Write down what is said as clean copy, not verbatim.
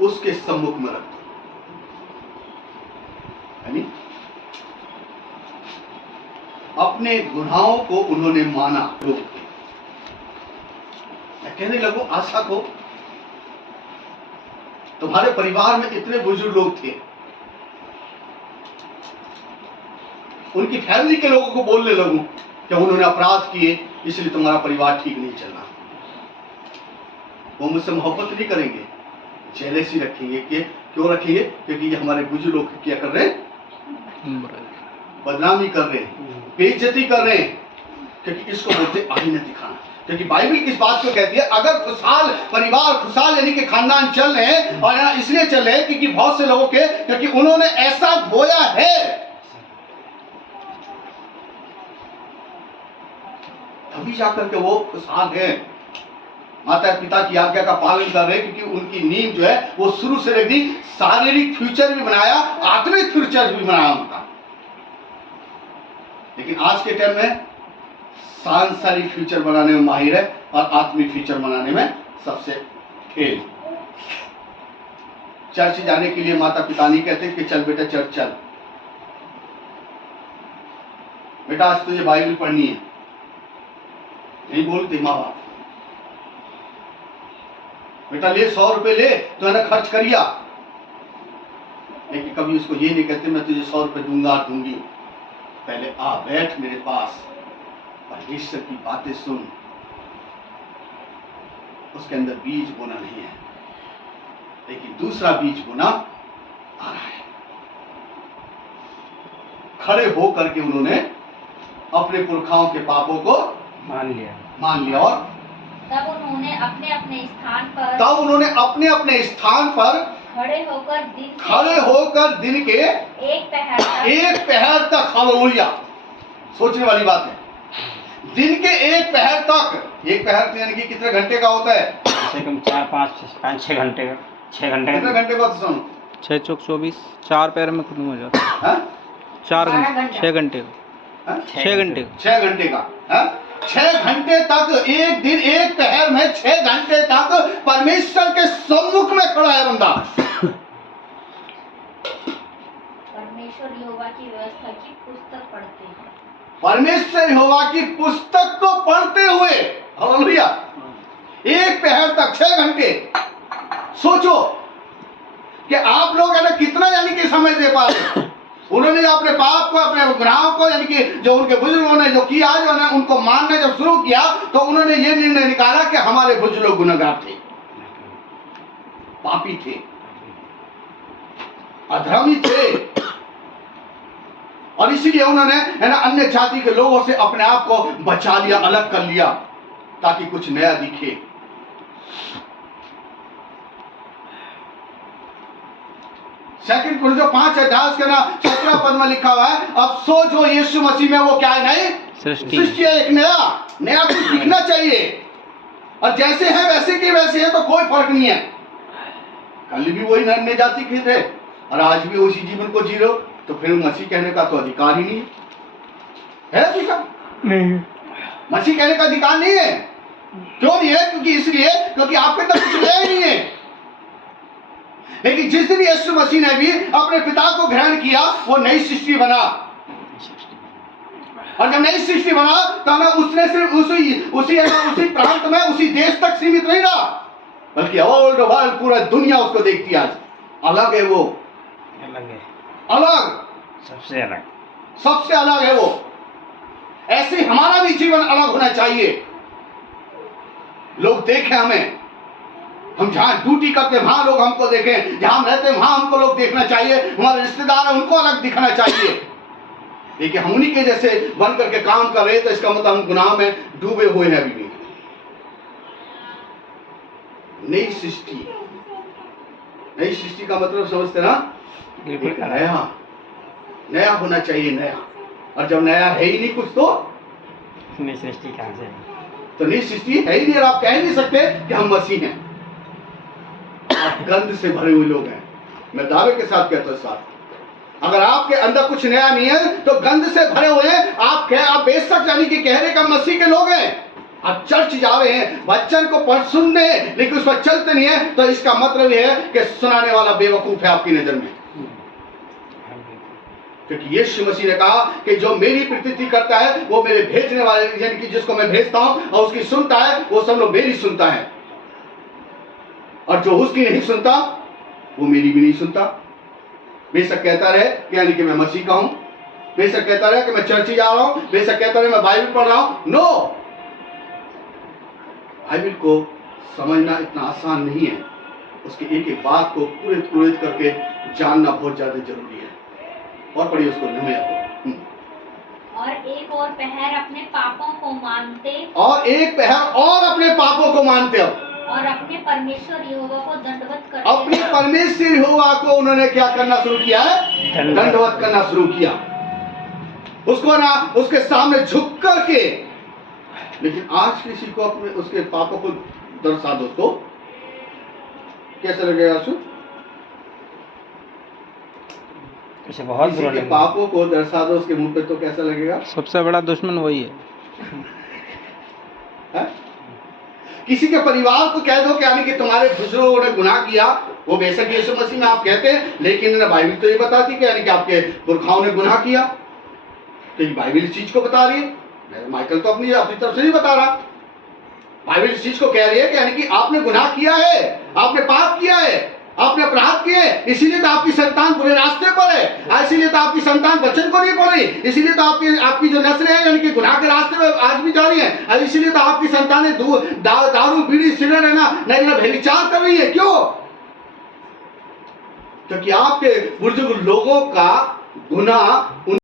उसके सम्मुख में रख दो। यानी अपने गुनाहों को उन्होंने माना। लोग थे, मैं कहने लगूं आशा को, तुम्हारे परिवार में इतने बुजुर्ग लोग थे, उनकी फैमिली के लोगों को बोलने लगूं कि उन्होंने अपराध किए इसलिए तुम्हारा परिवार ठीक नहीं चल रहा, वो मुझसे मोहब्बत नहीं करेंगे, जेलसी रखेंगे। कि क्यों रखेंगे? क्योंकि ये हमारे बुजुर्ग लोग क्या कर रहे हैं? बदनामी कर रहे हैं, बेइज्जती कर रहे हैं। क्योंकि इसको बोलते आईना दिखाना। क्योंकि बाइबल किस बात को कहती है? अगर खुशहाल परिवार, खुशहाल यानी कि खानदान चल रहे हैं, और यहाँ इसलिए चल रहे हैं क्योंकि बहुत से लोगों के, क्योंकि उन्होंने ऐसा बोया है, तभी जाकर के वो खुशहाल है। माता पिता की आज्ञा का पालन कर रहे हैं, क्योंकि उनकी नींव जो है वो शुरू से लेकर शारीरिक फ्यूचर भी बनाया, आत्मिक फ्यूचर भी बनाया उनका। लेकिन आज के टाइम में सांसारिक फ्यूचर बनाने में माहिर है और आत्मिक फ्यूचर बनाने में सबसे फेल। चर्च जाने के लिए माता पिता नहीं कहते कि चल बेटा चर्च चल, बेटा आज तुझे बाइबल पढ़नी है, नहीं बोलते माँ बाप। बेटा ले 100 रुपए ले, तो है ना खर्च करिया, लेकिन कभी उसको ये नहीं कहते मैं तुझे 100 रुपए दूंगा दूंगी। पहले आ बैठ मेरे पास, परमेश्वर की बातें सुन। उसके अंदर बीज बोना नहीं है, लेकिन दूसरा बीज बोना आ रहा है। खड़े होकर के उन्होंने अपने पुरखाओं के पापों को मान लिया और तब उन्होंने अपने अपने स्थान पर खड़े होकर दिन के एक पहर तक, हालेलुया, सोचने वाली बात है। दिन के एक पहर तक, एक पहर यानी कि कितने घंटे का होता है? कम 4-5-6 घंटे का। 6 घंटे कितने घंटे का? सुनो, 6 चौक 24, 4 पैर में खत्म हो जाता है। 4 घंटे, 6 घंटे का, 6 घंटे का, 6 घंटे का, 6 घंटे तक, एक दिन एक पहर में 6 घंटे तक परमेश्वर के सम्मुख में खड़ा है बंदा। परमेश्वर यहोवा की व्यवस्था की पुस्तक पढ़ते हैं, परमेश्वर यहोवा की पुस्तक को पढ़ते हुए, हालेलुया, एक पहर तक 6 घंटे। सोचो कि आप लोग है ना कितना यानी कि समय दे पा रहे। उन्होंने अपने पाप को, अपने गुनाहों को, यानी कि जो उनके बुजुर्गों ने जो किया, जो है उनको मानना जब शुरू किया, तो उन्होंने ये निर्णय निकाला कि हमारे बुजुर्ग गुनहगार थे, पापी थे, अधर्मी थे, और इसीलिए उन्होंने है ना अन्य जाति के लोगों से अपने आप को बचा लिया, अलग कर लिया, ताकि कुछ नया दिखे। सेकंड कुरिन्थियों 5 अध्याय के ना 17 पद में लिखा हुआ है, अब सो जो यीशु मसीह में वो क्या है? नई सृष्टि है, एक नया कुछ दिखना चाहिए, और जैसे है वैसे के वैसे है, तो कोई फर्क नहीं है। कल भी वही अन्य जाति के थे और आज भी उसी जीवन को जी रहे हो, तो फिर मसीह कहने का तो अधिकार ही नहीं है। अधिकार नहीं, मसीह कहने का अधिकार नहीं है। क्यों नहीं है? क्योंकि इसलिए क्योंकि आपके तो कुछ नया नहीं है। लेकिन जिस दिन यीशु मसीह ने भी अपने पिता को ग्रहण किया, वो नई सृष्टि बना, और जब नई सृष्टि बना तो ना उसने सिर्फ उसी प्रांत में, उसी देश तक सीमित नहीं रहा, बल्कि ऑल द वर्ल्ड, पूरा दुनिया उसको देखती है। आज अलग है वो, अलग, सबसे अलग है वो। ऐसे हमारा भी जीवन अलग होना चाहिए। लोग देखें हमें, हम जहां ड्यूटी करते हैं वहां लोग हमको देखें, जहां हम रहते हैं वहां हमको लोग देखना चाहिए, हमारे रिश्तेदार हैं उनको अलग दिखना चाहिए। लेकिन हम उन्हीं के जैसे बन करके काम कर रहे हैं, तो इसका मतलब हम गुनाह में डूबे हुए हैं अभी भी। नई सृष्टि, नई सृष्टि का मतलब समझते ना? नया होना चाहिए, नया। और जब नया है ही नहीं कुछ, तो नई सृष्टि कहां से? तो नई सृष्टि है ही नहीं, और आप कह नहीं सकते कि हम मसीह हैं। आप गंध से भरे हुए लोग हैं, मैं दावे के साथ कहता हूं साथ। अगर आपके अंदर कुछ नया नहीं है, तो गंध से भरे हुए हैं आप बेशक यानी कि कह रहे कि मसीह के लोग हैं, आप चर्च जा रहे हैं वचन को पढ़ सुनने, लेकिन उस पर चलते नहीं है, तो इसका मतलब यह है कि सुनाने वाला बेवकूफ है आपकी नजर में। क्योंकि यीशु मसीह ने कहा कि जो मेरी प्रतीति करता है वो मेरे भेजने वाले, यानी कि जिसको मैं भेजता हूं और उसकी सुनता है, वो सब लोग मेरी सुनता है, और जो उसकी नहीं सुनता वो मेरी भी नहीं सुनता। बेशक कहता रहे कि यानी कि मैं मसीह का हूं, बेशक कहता रहे कि मैं चर्च जा रहा हूं, बेशक कहता रहे मैं बाइबल पढ़ रहा हूं, नो, बाइबल को समझना इतना आसान नहीं है। उसकी एक एक बात को पूरे करके जानना बहुत ज्यादा जरूरी है। और पढ़िए उसको, नहम्याह को। और एक और पहर अपने पापों को मानते, और एक पहर और अपने पापों को मानते हो, और अपने परमेश्वर यहोवा को दंडवत करते, अपने परमेश्वर यहोवा को उन्होंने क्या करना शुरू किया है? दंडवत करना शुरू किया, उसको ना उसके सामने झुक करके। लेकिन आज किसी को अपने उसके पापों को दर्शा दो तो कैसे लगेगा? इसे बहुत किसी बुरा के लगेगा। पापों को दर्शा दो उसके मुंह पे तो कैसा लगेगा? सबसे बड़ा दुश्मन वही है। है? किसी के परिवार को कह दो कि यानी कि तुम्हारे बुजुर्गों ने गुनाह किया, वो बेशक यीशु मसीह में आप कहते हैं, लेकिन बाइबल तो ये बताती कि यानी कि आपके पुरखाओं ने गुनाह किया। तो ये बाइबल इस चीज को बता रही है, माइकल तो अपनी तरफ से नहीं बता रहा। बाइबल इस चीज को कह रही है कि यानी कि आपने गुनाह किया है, आपने पाप किया है, आपने अपराध किए, इसीलिए तो आपकी संतान बुरे रास्ते पर है, इसीलिए तो आपकी संतान वचन को नहीं पढ़ रही, इसीलिए तो आपकी जो नस्लें हैं यानी कि गुनाह के रास्ते में आज भी जा रही हैं, इसीलिए तो आपकी संतानें दारू बीड़ी सिगरेट है ना नहीं व्यभिचार कर रही है। क्यों? क्योंकि आपके बुजुर्ग लोगों का गुनाह